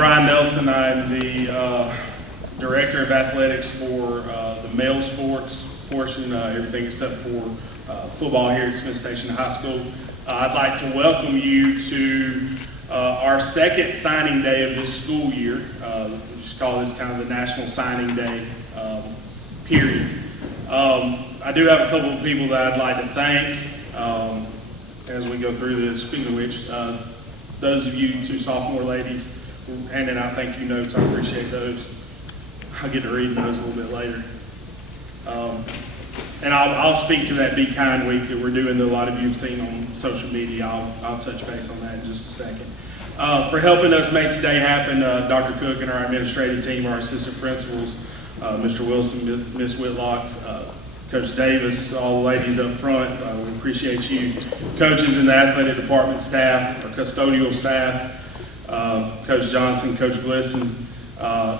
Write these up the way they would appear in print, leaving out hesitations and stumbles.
Brian Nelson. I'm the Director of Athletics for the male sports portion, everything except for football here at Smith Station High School. I'd like to welcome you to our second signing day of this school year. We just call this kind of the National Signing Day period. I do have a couple of people that I'd like to thank as we go through this. Speaking of which, those of you two sophomore ladies handing out thank you notes, I appreciate those. I'll get to read those a little bit later. And I'll speak to that Be Kind Week that we're doing that a lot of you have seen on social media. I'll touch base on that in just a second. For helping us make today happen, Dr. Cook and our administrative team, our assistant principals, Mr. Wilson, Ms. Whitlock, Coach Davis, all the ladies up front, we appreciate you. Coaches in the athletic department staff, our custodial staff, Coach Johnson, Coach Glisson,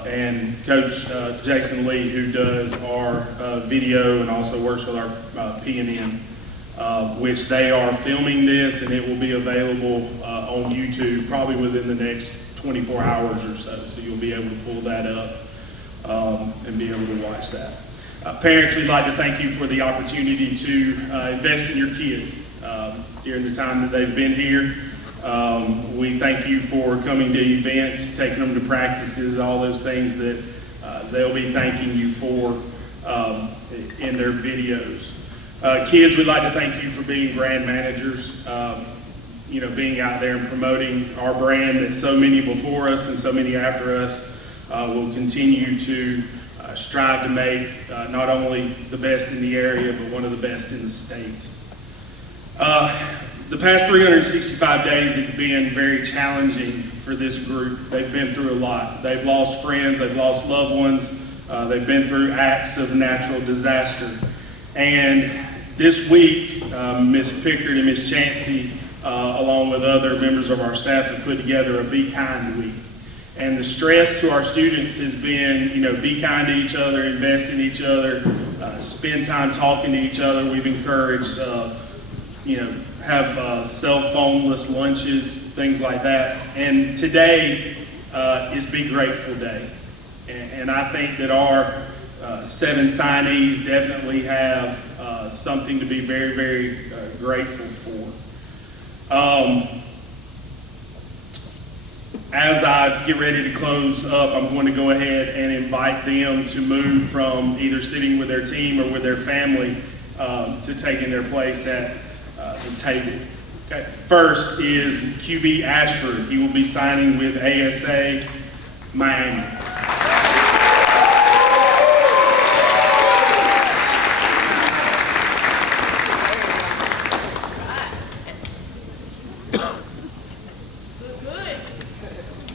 and Coach Jason Lee, who does our video and also works with our PNN, which they are filming this, and it will be available on YouTube probably within the next 24 hours or so. So you'll be able to pull that up and be able to watch that. Parents, we'd like to thank you for the opportunity to invest in your kids during the time that they've been here. We thank you for coming to events, taking them to practices, all those things that they'll be thanking you for in their videos. Kids, we'd like to thank you for being brand managers, being out there and promoting our brand that so many before us and so many after us will continue to strive to make not only the best in the area, but one of the best in the state. The past 365 days have been very challenging for this group. They've been through a lot. They've lost friends, they've lost loved ones, they've been through acts of natural disaster. And this week, Ms. Pickard and Ms. Chansey, along with other members of our staff, have put together a Be Kind Week. And the stress to our students has been, be kind to each other, invest in each other, spend time talking to each other. We've encouraged, have cell phone-less lunches, things like that. And today is Be Grateful Day. And I think that our 7 signees definitely have something to be very, very grateful for. As I get ready to close up, I'm going to go ahead and invite them to move from either sitting with their team or with their family to taking their place at the table. Okay. First is QB Ashford. He will be signing with ASA Miami.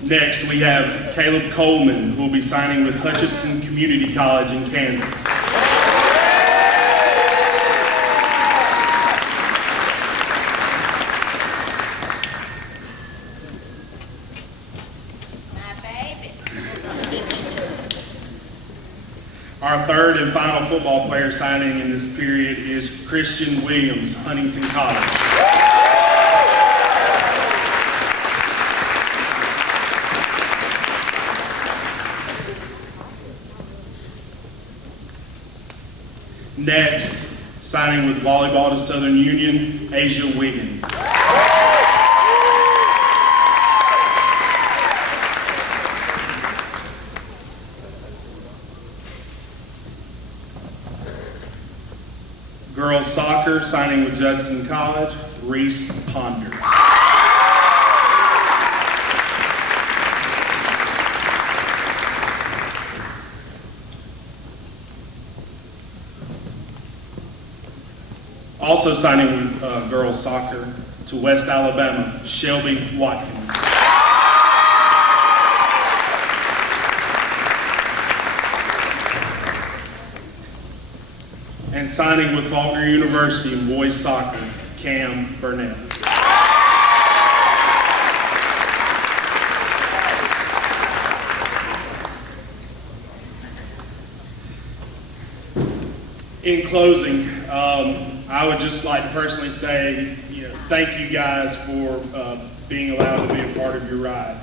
Next, we have Caleb Coleman, who will be signing with Hutchinson Community College in Kansas. Our third and final football player signing in this period is Christian Williams, Huntington College. Next, signing with volleyball to Southern Union, Asia Wiggins. Girls soccer, signing with Judson College, Reese Ponder. Also signing with girls soccer to West Alabama, Shelby Watkins. And signing with Faulkner University in boys soccer, Cam Burnett. In closing, I would just like to personally say, thank you guys for being allowed to be a part of your ride.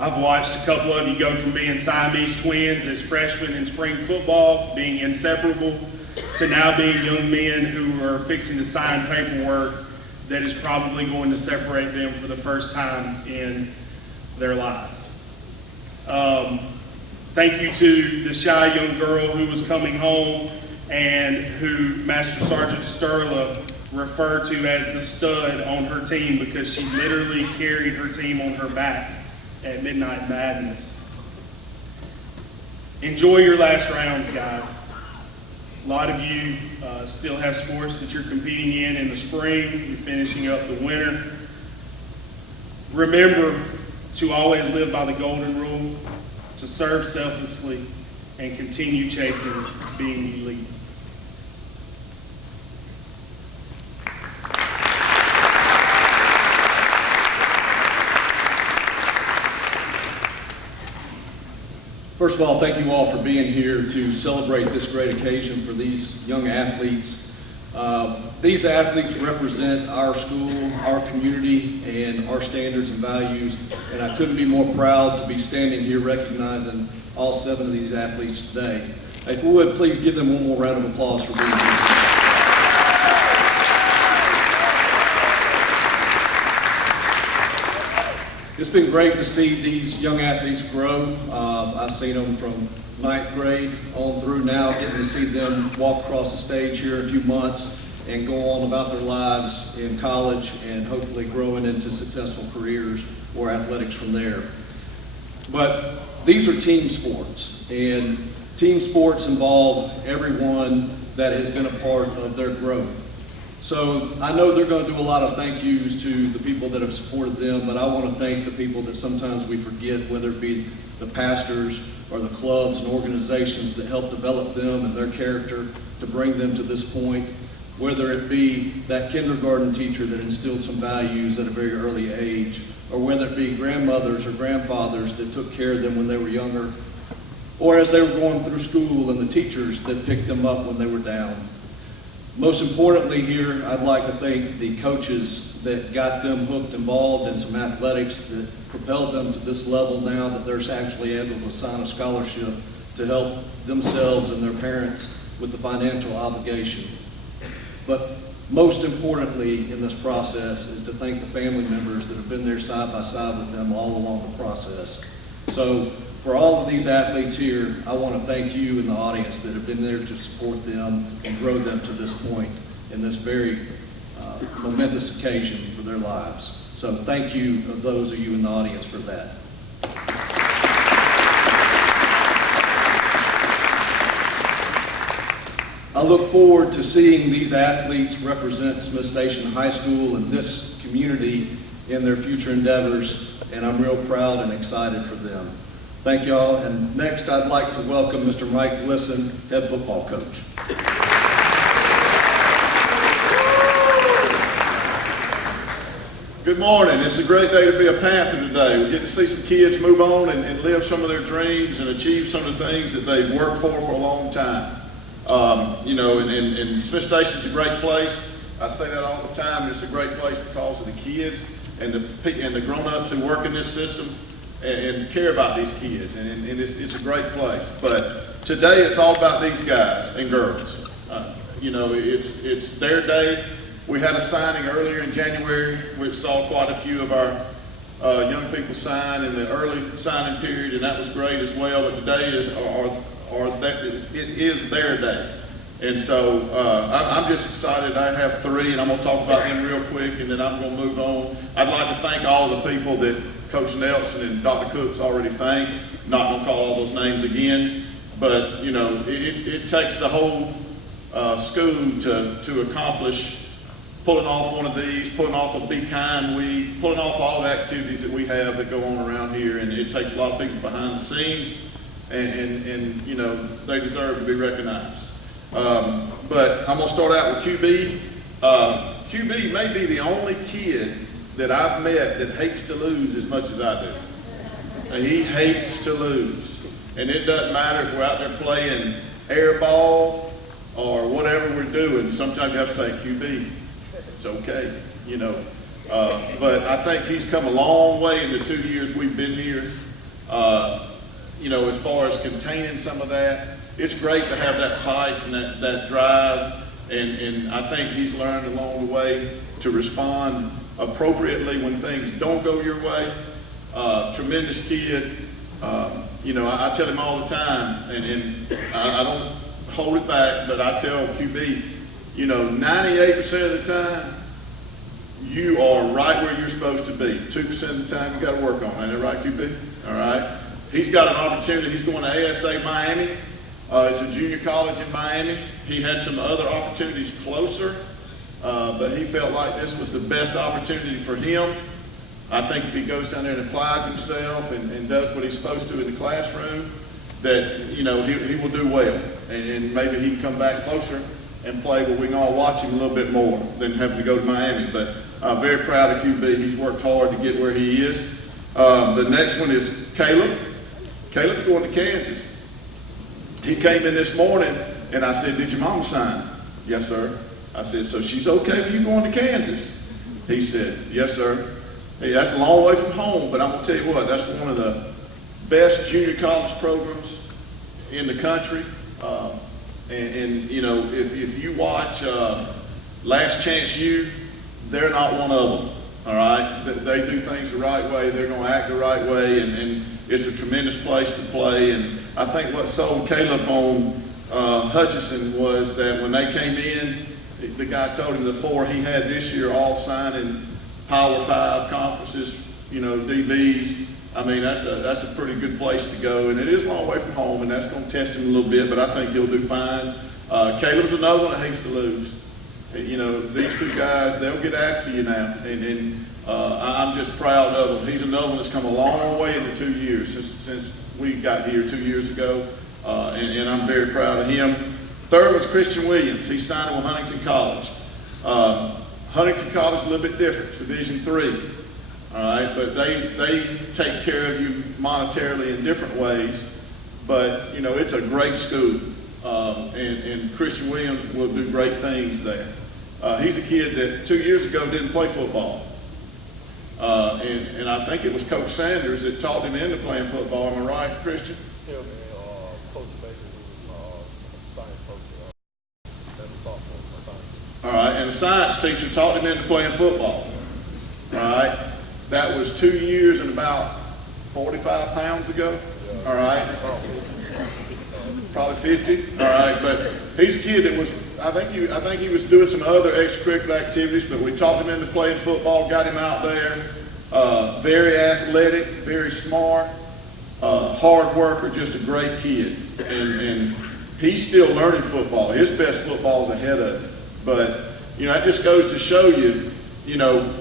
I've watched a couple of you go from being Siamese twins as freshmen in spring football, being inseparable, to now being young men who are fixing to sign paperwork that is probably going to separate them for the first time in their lives. Thank you to the shy young girl who was coming home and who Master Sergeant Sterla referred to as the stud on her team because she literally carried her team on her back at Midnight Madness. Enjoy your last rounds, guys. A lot of you still have sports that you're competing in the spring. You're finishing up the winter. Remember to always live by the golden rule, to serve selflessly, and continue chasing being elite. First of all, thank you all for being here to celebrate this great occasion for these young athletes. These athletes represent our school, our community, and our standards and values, and I couldn't be more proud to be standing here recognizing all 7 of these athletes today. If we would, please give them one more round of applause for being here. It's been great to see these young athletes grow. I've seen them from 9th grade on through now, getting to see them walk across the stage here in a few months and go on about their lives in college and hopefully growing into successful careers or athletics from there. But these are team sports, and team sports involve everyone that has been a part of their growth. So I know they're going to do a lot of thank yous to the people that have supported them, but I want to thank the people that sometimes we forget, whether it be the pastors or the clubs and organizations that help develop them and their character to bring them to this point, whether it be that kindergarten teacher that instilled some values at a very early age, or whether it be grandmothers or grandfathers that took care of them when they were younger, or as they were going through school and the teachers that picked them up when they were down. Most importantly here, I'd like to thank the coaches that got them hooked, involved in some athletics that propelled them to this level now that they're actually able to sign a scholarship to help themselves and their parents with the financial obligation. But most importantly in this process is to thank the family members that have been there side by side with them all along the process. So for all of these athletes here, I want to thank you in the audience that have been there to support them and grow them to this point in this very momentous occasion for their lives. So thank you, those of you in the audience, for that. I look forward to seeing these athletes represent Smith Station High School and this community in their future endeavors, and I'm real proud and excited for them. Thank you all, and next I'd like to welcome Mr. Mike Glisson, head football coach. Good morning. It's a great day to be a Panther today. We get to see some kids move on and live some of their dreams and achieve some of the things that they've worked for a long time. You know, and Smith Station's a great place. I say that all the time, and it's a great place because of the kids and the grown-ups who work in this system and care about these kids, and it's a great place. But today it's all about these guys and girls. You know, it's their day. We had a signing earlier in January, which saw quite a few of our young people sign in the early signing period, and that was great as well. But today it is their day. And so I'm just excited. I have 3, and I'm going to talk about them real quick, and then I'm going to move on. I'd like to thank all of the people that Coach Nelson and Dr. Cook's already thanked. Not going to call all those names again, but you know, it takes the whole school to accomplish pulling off one of these, pulling off a Be Kind Week, pulling off all the activities that we have that go on around here, and it takes a lot of people behind the scenes, and you know, they deserve to be recognized. But I'm going to start out with QB. QB may be the only kid that I've met that hates to lose as much as I do. And he hates to lose. And it doesn't matter if we're out there playing air ball or whatever we're doing. Sometimes you have to say, QB, it's okay, you know. But I think he's come a long way in the 2 years we've been here. You know, as far as containing some of that, it's great to have that fight and that drive, and I think he's learned along the way to respond appropriately when things don't go your way. Tremendous kid. You know, I tell him all the time, and I don't hold it back, but I tell QB, you know, 98% of the time, you are right where you're supposed to be. 2% of the time, you got to work on it. Ain't that right, QB? All right. He's got an opportunity. He's going to ASA Miami. It's a junior college in Miami. He had some other opportunities closer, but he felt like this was the best opportunity for him. I think if he goes down there and applies himself and does what he's supposed to in the classroom, that, you know, he will do well. And maybe he can come back closer and play where we can all watch him a little bit more than having to go to Miami. But I'm very proud of QB. He's worked hard to get where he is. The next one is Caleb. Caleb's going to Kansas. He came in this morning and I said, "Did your mom sign?" "Yes, sir." I said, "So she's okay with you going to Kansas?" He said, "Yes, sir." Hey, that's a long way from home, but I'm going to tell you what, that's one of the best junior college programs in the country. And you know, if you watch Last Chance U, they're not one of them, all right? They do things the right way, they're going to act the right way, and it's a tremendous place to play. And I think what sold Caleb on Hutchinson was that when they came in, the guy told him the 4 he had this year all signing Power 5 conferences, you know, DBs. I mean, that's a pretty good place to go, and it is a long way from home, and that's going to test him a little bit, but I think he'll do fine. Caleb's another one that hates to lose. You know, these two guys, they'll get after you now, and I'm just proud of him. He's another one that's come a long way in the 2 years since we got here 2 years ago, and I'm very proud of him. Third was Christian Williams. He's signing with Huntington College. Huntington College is a little bit different. It's Division III, all right? But they take care of you monetarily in different ways. But, you know, it's a great school, and Christian Williams will do great things there. He's a kid that 2 years ago didn't play football. And I think it was Coach Sanders that talked him into playing football. Am I right, Christian? Yeah, man. Coach Baker, who was science coach. That's a sophomore. All right, and the science teacher taught him into playing football. All right, that was 2 years and about 45 pounds ago. All right, probably 50. All right, but he's a kid that was, I think he was doing some other extracurricular activities, but we taught him into playing football, got him out there. Very athletic, very smart, hard worker, just a great kid, and he's still learning football. His best football is ahead of him. But, you know, that just goes to show you, you know,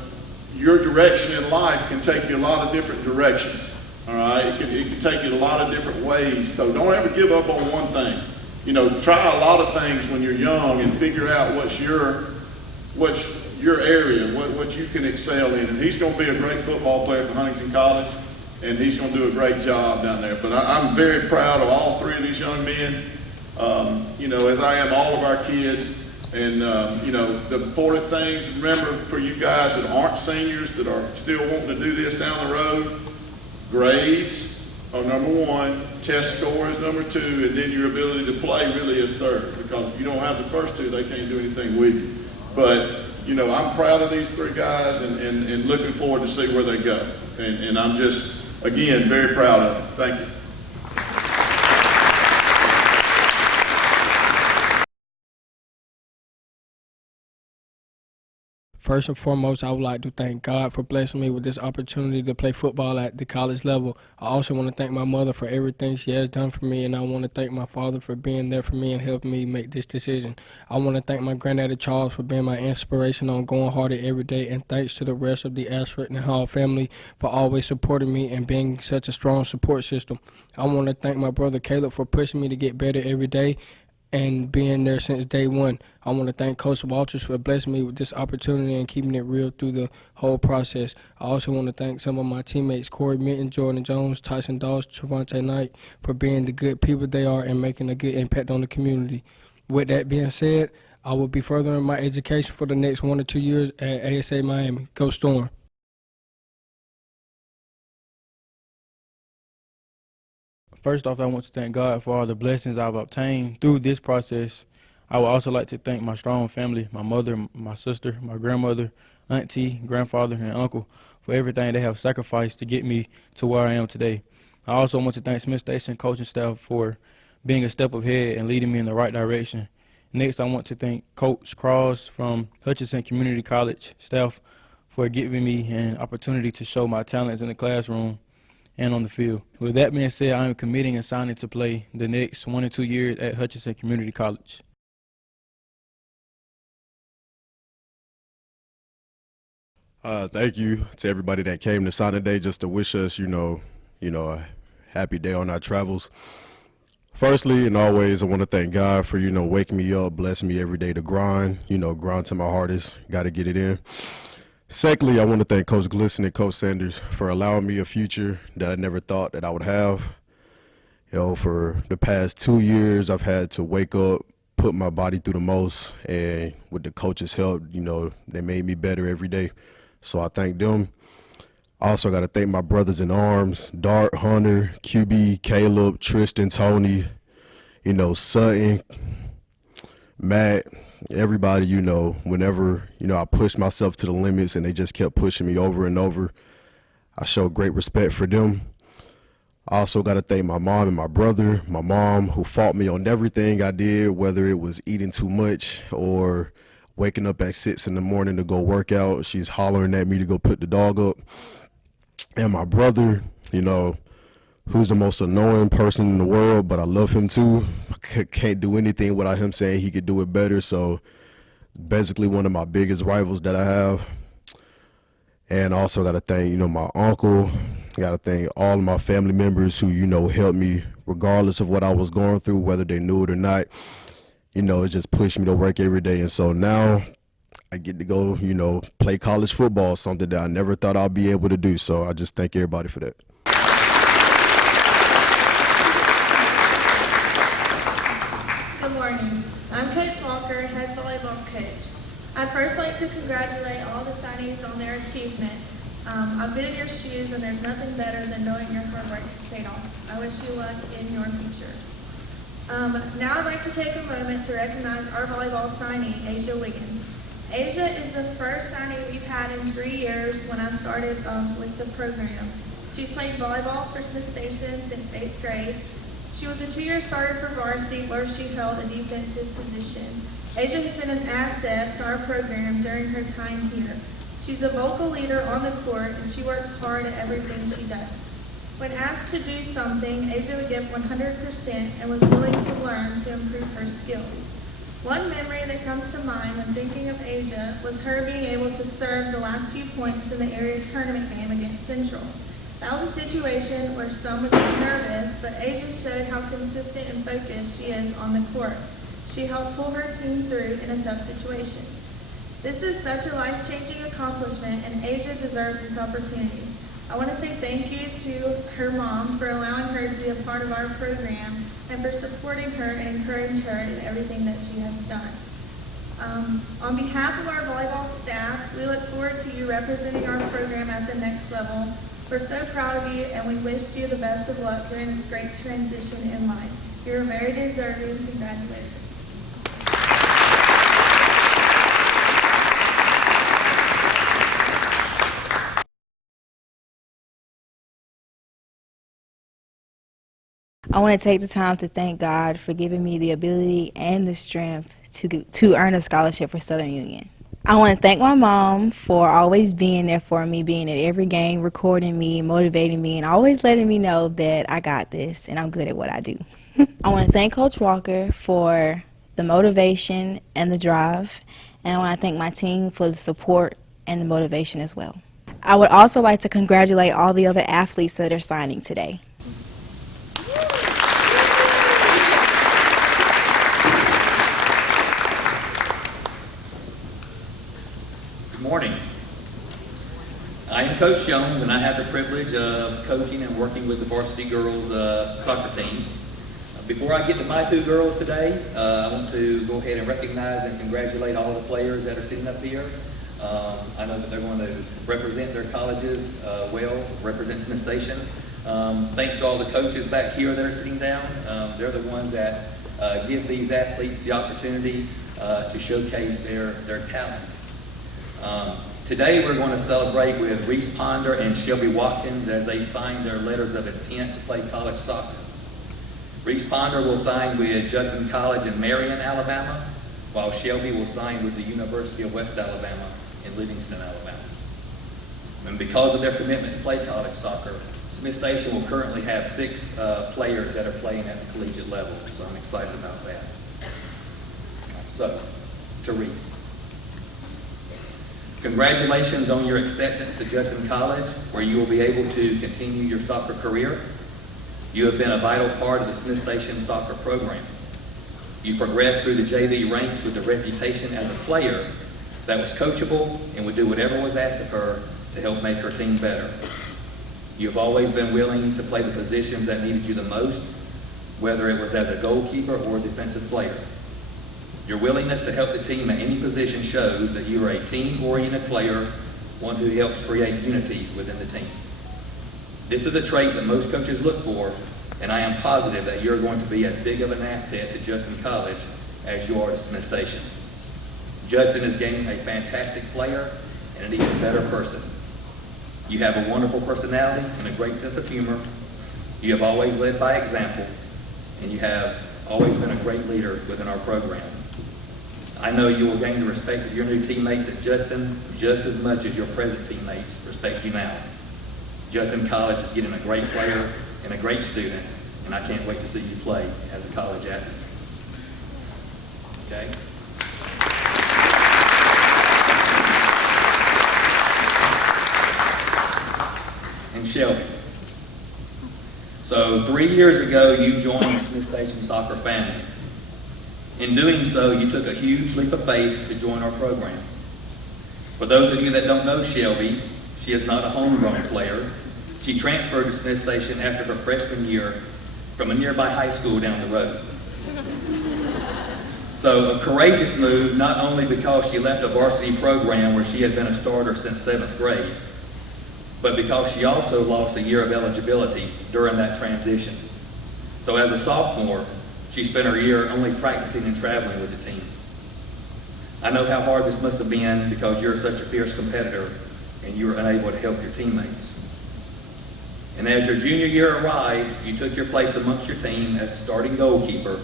your direction in life can take you a lot of different directions, all right? It can take you a lot of different ways. So don't ever give up on one thing. You know, try a lot of things when you're young and figure out what's your area, what you can excel in. And he's going to be a great football player for Huntington College, and he's going to do a great job down there. But I'm very proud of all 3 of these young men, you know, as I am all of our kids. And, you know, the important things, remember, for you guys that aren't seniors, that are still wanting to do this down the road, grades are number 1, test score is number 2, and then your ability to play really is third. Because if you don't have the first 2, they can't do anything with you. But, you know, I'm proud of these 3 guys and looking forward to see where they go. And I'm just, again, very proud of them. Thank you. First and foremost, I would like to thank God for blessing me with this opportunity to play football at the college level. I also want to thank my mother for everything she has done for me, and I want to thank my father for being there for me and helping me make this decision. I want to thank my granddaddy Charles for being my inspiration on going harder every day, and thanks to the rest of the Ashford and Hall family for always supporting me and being such a strong support system. I want to thank my brother Caleb for pushing me to get better every day and being there since day one. I want to thank Coach Walters for blessing me with this opportunity and keeping it real through the whole process. I also want to thank some of my teammates, Corey Minton, Jordan Jones, Tyson Dawes, Trevante Knight, for being the good people they are and making a good impact on the community. With that being said, I will be furthering my education for the next 1 or 2 years at ASA Miami. Go Storm. First off, I want to thank God for all the blessings I've obtained through this process. I would also like to thank my strong family, my mother, my sister, my grandmother, auntie, grandfather, and uncle for everything they have sacrificed to get me to where I am today. I also want to thank Smith Station coaching staff for being a step ahead and leading me in the right direction. Next, I want to thank Coach Cross from Hutchinson Community College staff for giving me an opportunity to show my talents in the classroom and on the field. With that being said, I am committing and signing to play the next 1 or 2 years at Hutchinson Community College. Thank you to everybody that came to sign today just to wish us, a happy day on our travels. Firstly and always, I want to thank God for, waking me up, blessing me every day to grind, grind to my hardest, got to get it in. Secondly, I want to thank Coach Glisson and Coach Sanders for allowing me a future that I never thought that I would have. For the past 2 years, I've had to wake up, put my body through the most, and with the coaches' help, they made me better every day. So I thank them. I also got to thank my brothers in arms, Dart, Hunter, QB, Caleb, Tristan, Tony, Sutton, Matt, everybody, whenever, I pushed myself to the limits and they just kept pushing me over and over, I showed great respect for them. I also got to thank my mom and my brother, my mom who fought me on everything I did, whether it was eating too much or waking up at 6 in the morning to go work out. She's hollering at me to go put the dog up. And my brother, who's the most annoying person in the world, but I love him too. Can't do anything without him saying he could do it better. So basically one of my biggest rivals that I have. And I also got to thank, my uncle. Got to thank all of my family members who, helped me regardless of what I was going through, whether they knew it or not. It just pushed me to work every day. And so now I get to go, play college football, something that I never thought I'd be able to do. So I just thank everybody for that. Good morning. I'm Coach Walker, head volleyball coach. I'd first like to congratulate all the signees on their achievement. I've been in your shoes, and there's nothing better than knowing your hard work has paid off. I wish you luck in your future. Now I'd like to take a moment to recognize our volleyball signee, Asia Wiggins. Asia is the first signee we've had in 3 years when I started with the program. She's played volleyball for Smith Station since 8th grade. She was a 2-year starter for varsity where she held a defensive position. Asia has been an asset to our program during her time here. She's a vocal leader on the court, and she works hard at everything she does. When asked to do something, Asia would give 100% and was willing to learn to improve her skills. One memory that comes to mind when thinking of Asia was her being able to serve the last few points in the area tournament game against Central. That was a situation where some would get nervous, but Asia showed how consistent and focused she is on the court. She helped pull her team through in a tough situation. This is such a life-changing accomplishment, and Asia deserves this opportunity. I want to say thank you to her mom for allowing her to be a part of our program and for supporting her and encouraging her in everything that she has done. On behalf of our volleyball staff, we look forward to you representing our program at the next level. We're so proud of you, and we wish you the best of luck during this great transition in life. You're very deserving. Congratulations. I want to take the time to thank God for giving me the ability and the strength to earn a scholarship for Southern Union. I want to thank my mom for always being there for me, being at every game, recording me, motivating me, and always letting me know that I got this and I'm good at what I do. I want to thank Coach Walker for the motivation and the drive, and I want to thank my team for the support and the motivation as well. I would also like to congratulate all the other athletes that are signing today. Good morning. I am Coach Jones, and I have the privilege of coaching and working with the varsity girls soccer team. Before I get to my two girls today, I want to go ahead and recognize and congratulate all the players that are sitting up here. I know that they're going to represent their colleges well, represent Smith Station. Thanks to all the coaches back here that are sitting down. They're the ones that give these athletes the opportunity to showcase their talents. Today we're going to celebrate with Reese Ponder and Shelby Watkins as they sign their letters of intent to play college soccer. Reese Ponder will sign with Judson College in Marion, Alabama, while Shelby will sign with the University of West Alabama in Livingston, Alabama. And because of their commitment to play college soccer, Smith Station will currently have 6 players that are playing at the collegiate level, so I'm excited about that. So, to Reese. Congratulations on your acceptance to Judson College, where you will be able to continue your soccer career. You have been a vital part of the Smith Station soccer program. You progressed through the JV ranks with a reputation as a player that was coachable and would do whatever was asked of her to help make her team better. You have always been willing to play the positions that needed you the most, whether it was as a goalkeeper or a defensive player. Your willingness to help the team at any position shows that you are a team-oriented player, one who helps create unity within the team. This is a trait that most coaches look for, and I am positive that you're going to be as big of an asset to Judson College as you are to Smith Station. Judson is gaining a fantastic player and an even better person. You have a wonderful personality and a great sense of humor. You have always led by example, and you have always been a great leader within our program. I know you will gain the respect of your new teammates at Judson just as much as your present teammates respect you now. Judson College is getting a great player and a great student, and I can't wait to see you play as a college athlete. Okay? And Shelby. So 3 years ago, you joined the Smith Station soccer family. In doing so, you took a huge leap of faith to join our program. For those of you that don't know Shelby, she is not a homegrown player. She transferred to Smith Station after her freshman year from a nearby high school down the road. So a courageous move, not only because she left a varsity program where she had been a starter since 7th grade, but because she also lost a year of eligibility during that transition. So as a sophomore, she spent her year only practicing and traveling with the team. I know how hard this must have been because you're such a fierce competitor and you were unable to help your teammates. And as your junior year arrived, you took your place amongst your team as the starting goalkeeper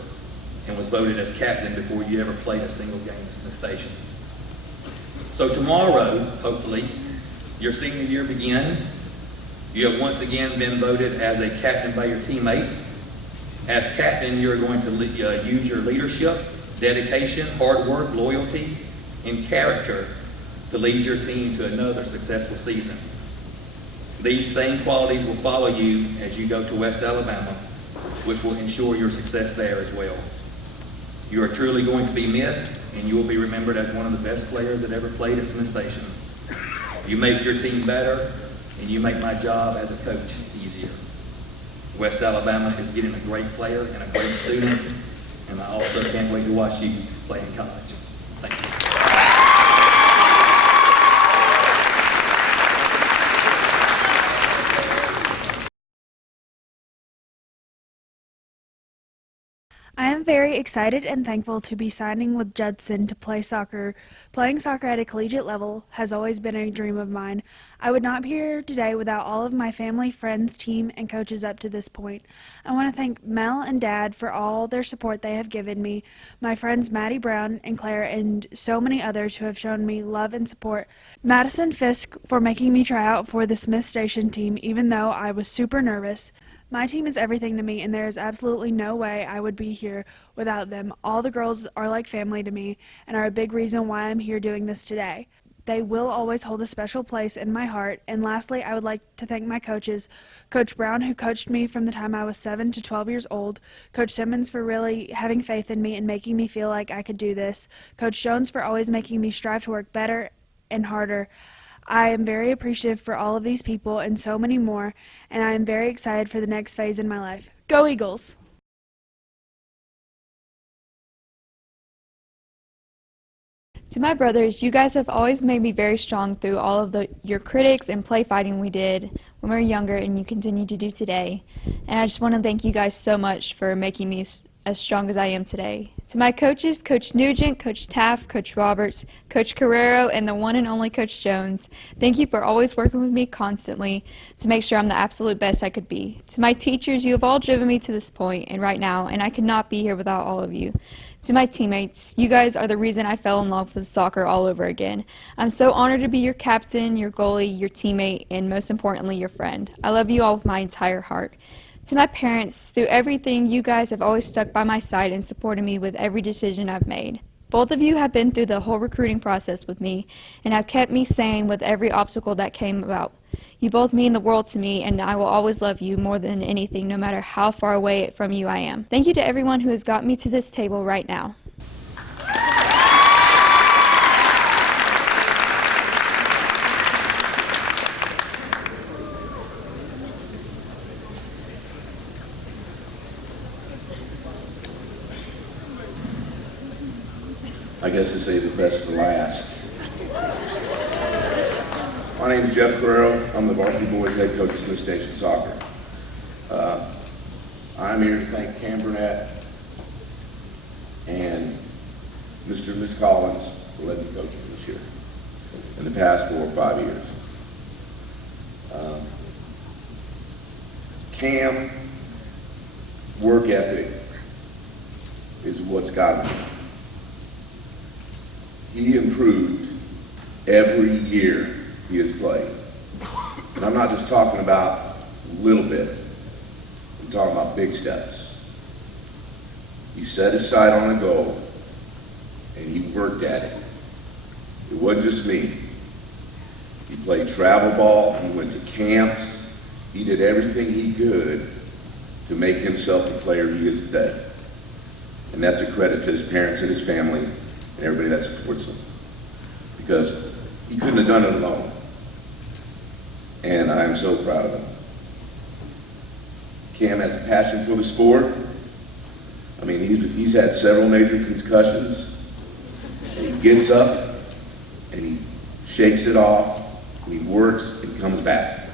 and was voted as captain before you ever played a single game at Smith Station. So tomorrow, hopefully, your senior year begins. You have once again been voted as a captain by your teammates. As captain, you're going to use your leadership, dedication, hard work, loyalty, and character to lead your team to another successful season. These same qualities will follow you as you go to West Alabama, which will ensure your success there as well. You are truly going to be missed, and you will be remembered as one of the best players that ever played at Smith Station. You make your team better, and you make my job as a coach easier. West Alabama is getting a great player and a great student, and I also can't wait to watch you play in college. Thank you. I am very excited and thankful to be signing with Judson to play soccer. Playing soccer at a collegiate level has always been a dream of mine. I would not be here today without all of my family, friends, team, and coaches up to this point. I want to thank Mel and Dad for all their support they have given me, my friends Maddie Brown and Claire, and so many others who have shown me love and support. Madison Fisk for making me try out for the Smith Station team even though I was super nervous. My team is everything to me, and there is absolutely no way I would be here without them. All the girls are like family to me and are a big reason why I'm here doing this today. They will always hold a special place in my heart. And lastly, I would like to thank my coaches, Coach Brown, who coached me from the time I was 7 to 12 years old, Coach Simmons for really having faith in me and making me feel like I could do this, Coach Jones for always making me strive to work better and harder. I am very appreciative for all of these people and so many more, and I am very excited for the next phase in my life. Go Eagles! To my brothers, you guys have always made me very strong through all of your critics and play fighting we did when we were younger, and you continue to do today. And I just want to thank you guys so much for making me as strong as I am today. To my coaches, Coach Nugent, Coach Taft, Coach Roberts, Coach Carrero, and the one and only Coach Jones, thank you for always working with me constantly to make sure I'm the absolute best I could be. To my teachers, you have all driven me to this point and right now, and I could not be here without all of you. To my teammates, you guys are the reason I fell in love with soccer all over again. I'm so honored to be your captain, your goalie, your teammate, and most importantly, your friend. I love you all with my entire heart. To my parents, through everything, you guys have always stuck by my side and supported me with every decision I've made. Both of you have been through the whole recruiting process with me and have kept me sane with every obstacle that came about. You both mean the world to me, and I will always love you more than anything, no matter how far away from you I am. Thank you to everyone who has got me to this table right now. I guess I saved the best for last. My name is Jeff Carrero. I'm the varsity boys head coach of Smith Station Soccer. I'm here to thank Cam Burnett and Mr. and Ms. Collins for letting me coach me this year, in the past 4 or 5 years. Cam, work ethic is what's got me. He improved every year he has played. And I'm not just talking about a little bit. I'm talking about big steps. He set his sight on a goal, and he worked at it. It wasn't just me. He played travel ball, he went to camps, he did everything he could to make himself the player he is today. And that's a credit to his parents and his family and everybody that supports him, because he couldn't have done it alone. And I am so proud of him. Cam has a passion for the sport. I mean, he's had several major concussions, and he gets up and he shakes it off, and he works and comes back.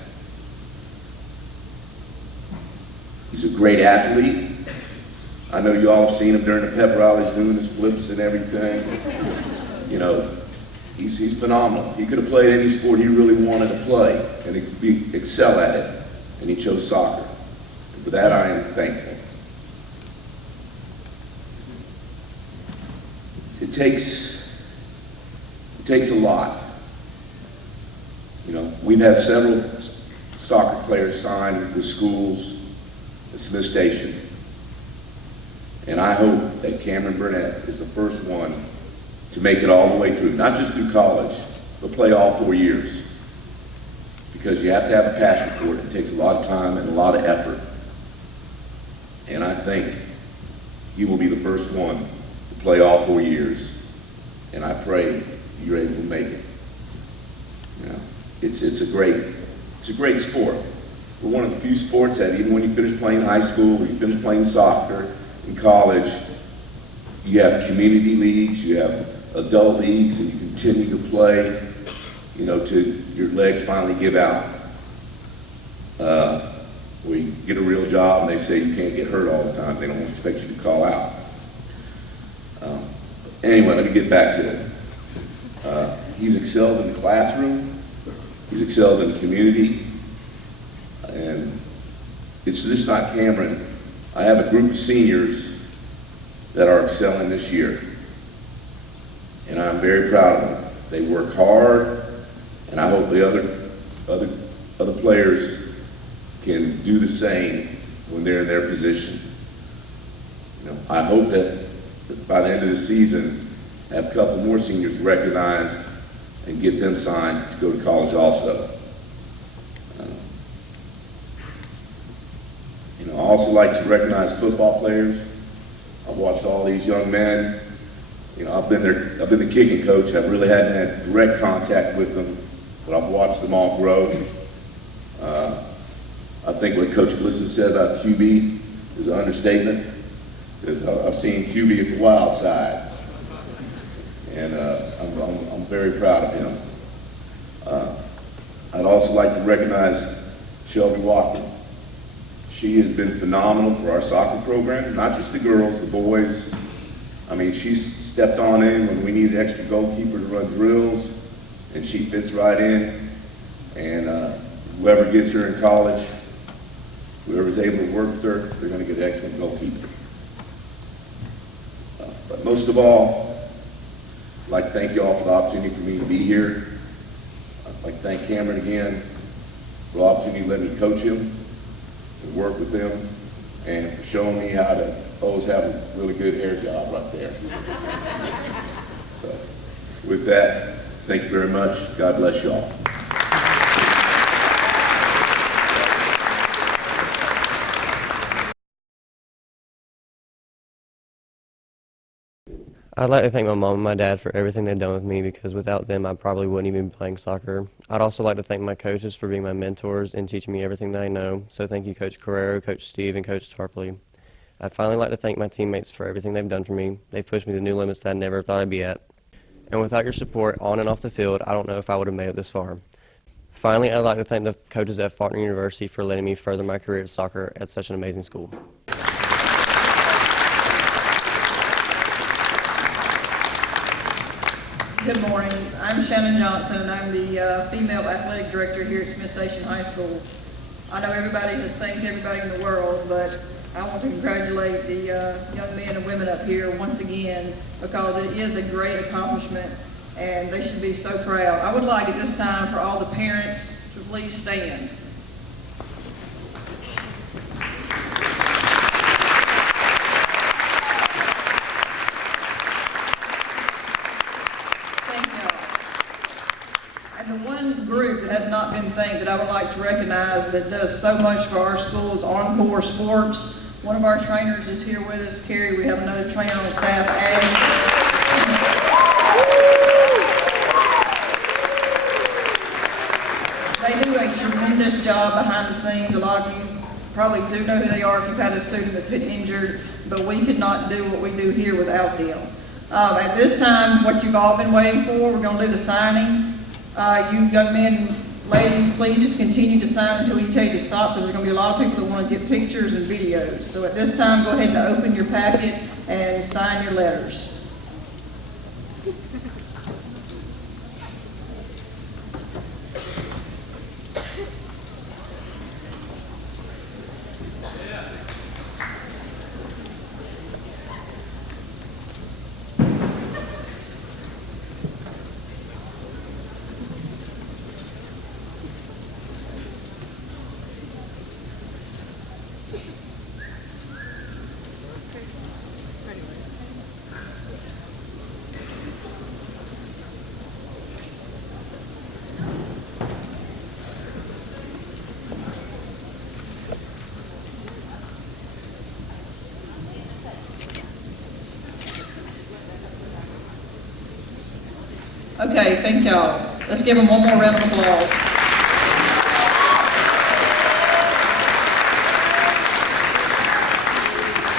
He's a great athlete. I know you all have seen him during the pep rallies doing his flips and everything. You know, he's phenomenal. He could have played any sport he really wanted to play and excel at it, and he chose soccer. And for that, I am thankful. It takes a lot. You know, we've had several soccer players signed with schools at Smith Station. And I hope that Cameron Burnett is the first one to make it all the way through, not just through college, but play all 4 years. Because you have to have a passion for it. It takes a lot of time and a lot of effort. And I think he will be the first one to play all 4 years. And I pray you're able to make it. You know, it's a great sport. We're one of the few sports that even when you finish playing high school, or you finish playing soccer, in college, you have community leagues, you have adult leagues, and you continue to play, you know, till your legs finally give out. Where you get a real job and they say you can't get hurt all the time. They don't expect you to call out. Anyway, let me get back to it. He's excelled in the classroom. He's excelled in the community. And it's just not Cameron. I have a group of seniors that are excelling this year, and I'm very proud of them. They work hard, and I hope the other players can do the same when they're in their position. You know, I hope that by the end of the season, have a couple more seniors recognized and get them signed to go to college also. You know, I also like to recognize football players. I've watched all these young men. You know, I've been the kicking coach. I really hadn't had direct contact with them, but I've watched them all grow. I think what Coach Glisson said about QB is an understatement, because I've seen QB at the wild side. And I'm very proud of him. I'd also like to recognize Shelby Watkins. She has been phenomenal for our soccer program, not just the girls, the boys. I mean, she's stepped on in when we need an extra goalkeeper to run drills, and she fits right in. And whoever gets her in college, whoever's able to work with her, they're going to get an excellent goalkeeper. But most of all, I'd like to thank you all for the opportunity for me to be here. I'd like to thank Cameron again for the opportunity to let me coach him and work with him, and for showing me how to always have a really good hair job right there. So with that, thank you very much. God bless you all. I'd like to thank my mom and my dad for everything they've done with me, because without them I probably wouldn't even be playing soccer. I'd also like to thank my coaches for being my mentors and teaching me everything that I know. So thank you, Coach Carrero, Coach Steve, and Coach Tarpley. I'd finally like to thank my teammates for everything they've done for me. They've pushed me to new limits that I never thought I'd be at. And without your support on and off the field, I don't know if I would have made it this far. Finally, I'd like to thank the coaches at Faulkner University for letting me further my career at soccer at such an amazing school. Good morning. I'm Shannon Johnson, and I'm the female athletic director here at Smith Station High School. I know everybody has thanked everybody in the world, but I want to congratulate the young men and women up here once again, because it is a great accomplishment and they should be so proud. I would like at this time for all the parents to please stand. The one group that has not been thanked that I would like to recognize that does so much for our school is Encore Sports. One of our trainers is here with us, Carrie. We have another trainer on staff, Addie. They do a tremendous job behind the scenes. A lot of you probably do know who they are if you've had a student that's been injured, but we could not do what we do here without them. At this time, what you've all been waiting for, we're going to do the signing. You young men and ladies, please just continue to sign until we tell you to stop, because there's going to be a lot of people that want to get pictures and videos. So at this time, go ahead and open your packet and sign your letters. Okay, thank y'all. Let's give them one more round of applause.